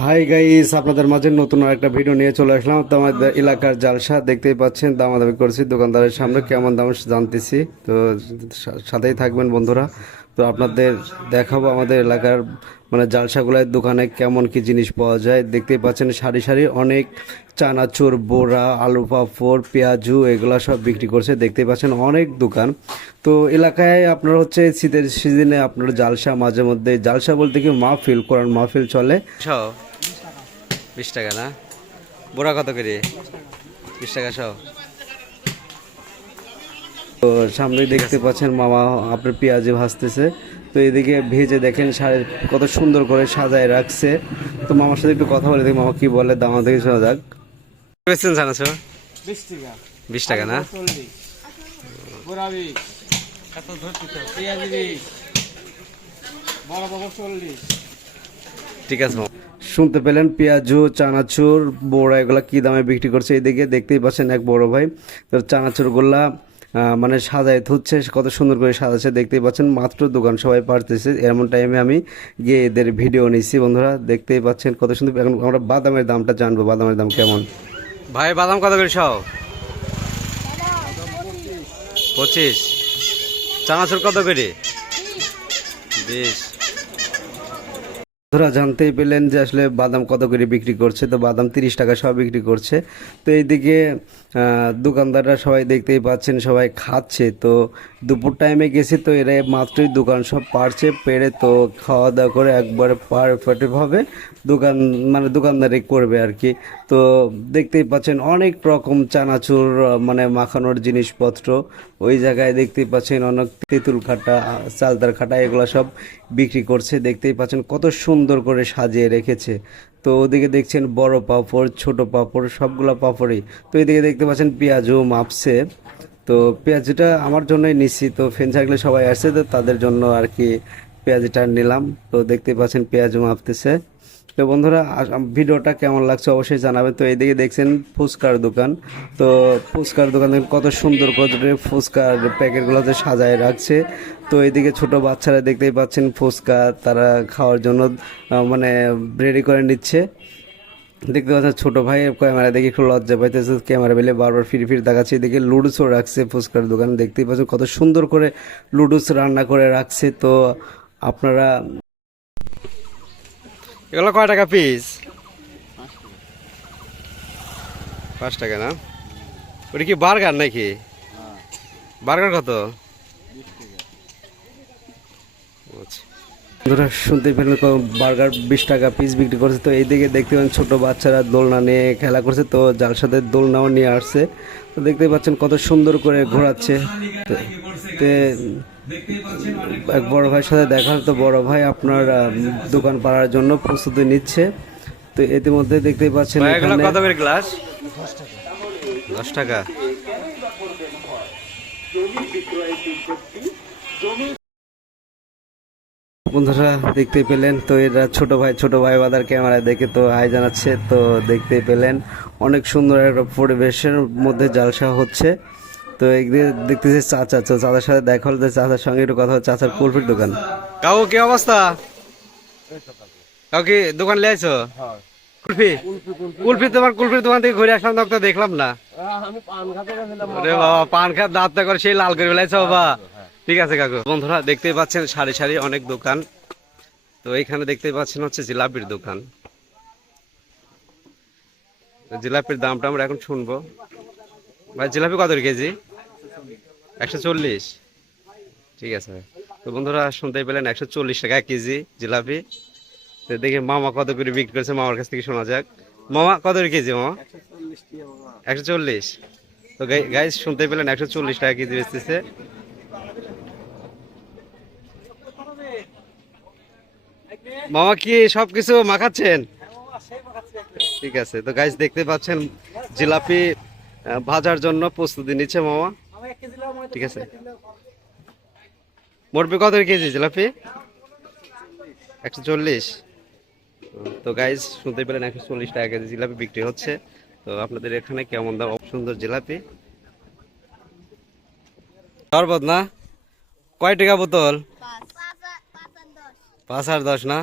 Hi guys আপনাদের মাঝে নতুন আর একটা ভিডিও নিয়ে চলে আসলাম। তো আমাদের এলাকার জালসা, দেখতেই পাচ্ছেন, দামাদামি করছি। দোকানদারের সামনে কেমন দাম জানতেছি। তো সাথেই থাকবেন বন্ধুরা। তো আপনাদের দেখাবো আমাদের এলাকার মানে জালসাগুলোর দোকানে কেমন কি জিনিস পাওয়া যায়। দেখতেই পাচ্ছেন সারি সারি অনেক চানাচুর, বোরা, আলু পাঁপড়, পেঁয়াজু, এগুলো সব বিক্রি করছে। দেখতে পাচ্ছেন অনেক দোকান। তো এলাকায় আপনার হচ্ছে শীতের সিজনে আপনার জালসা মাঝে মধ্যে, জালসা বলতে কি মাহফিল, কোরআন মাহফিল চলে। বিশ টাকা না? বোরা কত করে? বিশ টাকা সহ তো সামনে দেখতে পাচ্ছেন মামা আপনার পেঁয়াজি ভাজতেছে। তো এদিকে ভেজে দেখেন সাড়ে কত সুন্দর করে সাজায় রাখছে। তো মামার সাথে একটু কথা বলে দেখি মামা কি বলে দামা থেকে শোনা যাক। বেচছেন জানাছো বিশ টাকা। না? ঠিক আছে মামা। শুনতে পেলেন পেঁয়াজু চানাচুর বড়া এগুলা কি দামে বিক্রি করছে? এদিকে দেখতেই পাচ্ছেন এক বড় ভাই। তো চানাচুরগুলা মানে সাজায় ধুচ্ছে কত সুন্দর করে সাজাচ্ছে দেখতেই পাচ্ছেন মাত্র দোকান সবাই পারতেছে। এমন টাইমে আমি গিয়ে এদের ভিডিও নিচ্ছি বন্ধুরা দেখতেই পাচ্ছেন কত সুন্দর এখন আমরা বাদামের দামটা জানব বাদামের দাম কেমন? ভাই বাদাম কত করে সব? পঁচিশ। চানাচুর কত করে? বিশ। বন্ধুরা জানতেই পেলেন যে আসলে বাদাম কত করে বিক্রি করছে। তো বাদাম তিরিশ টাকা সব বিক্রি করছে। তো এইদিকে দোকানদাররা সবাই দেখতেই পাচ্ছেন সবাই খাচ্ছে। তো দুপুর টাইমে গেছি তো এরা মাত্রই দোকান সব পারছে পেরে তো খাওয়া দাওয়া করে একবারে পারফেক্টভাবে দোকান মানে দোকানদারি করবে আর কি। তো দেখতেই পাচ্ছেন অনেক রকম চানাচুর মানে মাখানোর জিনিসপত্র। ওই জায়গায় দেখতেই পাচ্ছেন অনেক তেঁতুল খাটা আহ, চালতার খাটা এগুলো সব বিক্রি করছে। দেখতেই পাচ্ছেন কত সুন্দর করে সাজিয়ে রেখেছে। তো ওদিকে দেখছেন বড় পাঁপড়, ছোট পাঁপড়, সবগুলো পাঁপড়ই। তো এদিকে দেখতে পাচ্ছেন পেঁয়াজও মাপছে। তো পেঁয়াজটা আমার জন্যই নিচ্ছি। তো ফ্রেন্ড সার্কেলে সবাই আসছে, তো তাদের জন্য আর কি পেঁয়াজটা নিলাম। তো দেখতে পাচ্ছেন পেঁয়াজও মাপতেছে। তো বন্ধুরা ভিডিওটা কেমন লাগছে অবশ্যই জানাবেন তো এইদিকে দেখছেন ফুচকার দোকান। তো ফুচকার দোকান কত সুন্দর করে ফুচকার প্যাকেটগুলোতে সাজায় রাখছে। তো এইদিকে ছোট বাচ্চারা দেখতেই পাচ্ছেন ফুচকা তারা খাওয়ার জন্য মানে রেডি করে নিচ্ছে। দেখতে পাচ্ছেন ছোটো ভাই ক্যামেরা দেখে একটু লজ্জা পাইতেছে। ক্যামেরা বেলে বারবার ফিরে ফিরে দেখাচ্ছে এদিকে লুডুসও রাখছে ফুচকার দোকানে। দেখতেই পাচ্ছেন কত সুন্দর করে লুডুস রান্না করে রাখছে। তো আপনারা এগুলো কয় টাকা পিস পাঁচ টাকা না? ওটা কি বার্গার নাকি? বার্গার কত? আচ্ছা। বন্ধুরা শুনতে পেলেন বার্গার বিশ টাকা পিস বিক্রি করছে। তো এইদিকে দেখতে পাচ্ছেন ছোট বাচ্চারা দোলনা নিয়ে খেলা করছে। তো যার সাথে দোলনাও নিয়ে আসছে। তো দেখতে পাচ্ছেন কত সুন্দর করে ঘোরাচ্ছে। তো- এক বড় ভাইয়ের সাথে দেখা হলো তো বড় ভাই আপনার দোকান পাড়ার জন্য প্রস্তুতি নিচ্ছে। তো ইতিমধ্যে দেখতেই পাচ্ছেন এখানে কত করে গ্লাস দশ টাকা। বন্ধুরা দেখতে পেলেন তো এরা ছোট ভাই ছোট ভাই বাদার ক্যামেরায় দেখে তো হাই জানাচ্ছে তো দেখতে পেলেন। অনেক সুন্দর একটা পরিবেশের মধ্যে জালসা হচ্ছে। তো একদিকে দেখতেছি চাচা তো চাচার সাথে দেখা হলো তো চাচার সঙ্গে একটু কথা চাচার কুলফির দোকান। কাকু কি অবস্থা? কাকু কি দোকান লিয়েছো কুলফি? কুলফি তোমার কুলফির দোকান থেকে ঘুরে আসলাম তো দেখলাম না। আমি পান খাতে গেছিলাম। আরে বাবা পান খাত দাঁত করে সেই লাল করে ফেলাইছো বাবা। ঠিক আছে কাকু। বন্ধুরা দেখতেই পাচ্ছেন সারি সারি অনেক দোকান। তো এইখানে দেখতেই পাচ্ছেন হচ্ছে জিলাপির দোকান। জিলাপির দামটা আমরা এখন শুনব। ভাই জিলাপি কত কেজি? একশো চল্লিশ। ঠিক আছে তো বন্ধুরা, শুনতেই পেলেন একশো চল্লিশ টাকা কেজি জিলাপি। তো দেখি মামা কত করে বিক্রি করছে, মামার কাছ থেকে শোনা যাক। মামা, কত করে কেজি মামা? একশো চল্লিশ। তো গাইজ শুনতে পেলেন একশো চল্লিশ টাকা কেজি বেচতেছে। মামা কি সবকিছু মাখাচ্ছেন? ঠিক আছে। তো গাইজ দেখতে পাচ্ছেন জিলাপি ভাজার জন্য প্রস্তুতি নিচ্ছে মামা। ঠিক আছে। মোটবে কত কেজি জিলাপি একশো চল্লিশ। তো গাইজ শুনতে পেলেন একশো চল্লিশ টাকা কেজি জিলাপি বিক্রি হচ্ছে। তো আপনাদের এখানে কেমন দাম সুন্দর জিলাপি। শরবত না কয় টাকা বোতল? পাঁচ আর দশ না?